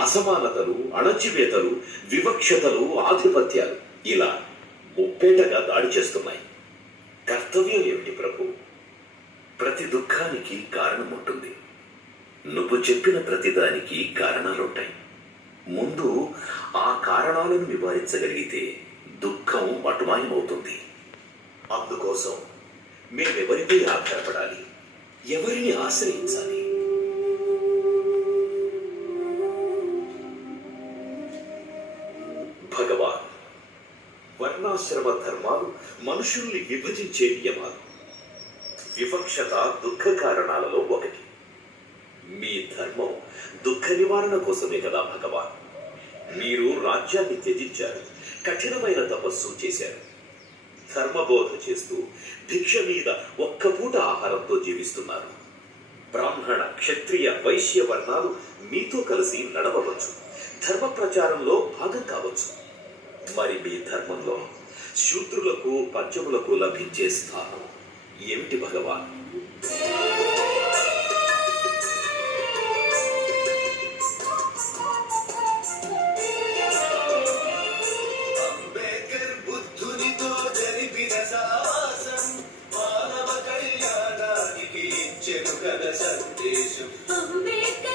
అసమానతలు అణచివేతలు వివక్షతలు ఆధిపత్యాలు ఇలా ముప్పేటగా దాడి చేస్తున్నాయి. కర్తవ్యం ఏమిటి ప్రభు? ప్రతి దుఃఖానికి కారణం ఉంటుంది. నువ్వు చెప్పిన ప్రతిదానికి కారణాలుంటాయి. ముందు ఆ కారణాలను నివారించగలిగితే దుఃఖం మటుమాయమవుతుంది అందుకోసం మేమెవరిపై ఆధారపడాలి? ఎవరిని ఆశ్రయించాలి? వర్ణాశ్రమ ధర్మాలు మనుషుల్ని విభజించే నియమాలు. వివక్షత దుఃఖ కారణాలలో ఒకటి. మీ ధర్మం దుఃఖ నివారణ కోసమే కదా భగవాన్. మీరు రాజ్యాన్ని త్యజించారు కఠినమైన తపస్సు చేశారు. ధర్మబోధ చేస్తూ భిక్ష మీద ఒక్క పూట ఆహారంతో జీవిస్తున్నారు. బ్రాహ్మణ క్షత్రియ వైశ్య వర్ణాలు మీతో కలిసి నడవవచ్చు. ధర్మ ప్రచారంలో భాగం కావచ్చు. మరి మీ ధర్మంలో శూద్రులకు పంచములకు లభించే స్థానం. ఏమిటి భగవాన్? అంబేద్కర్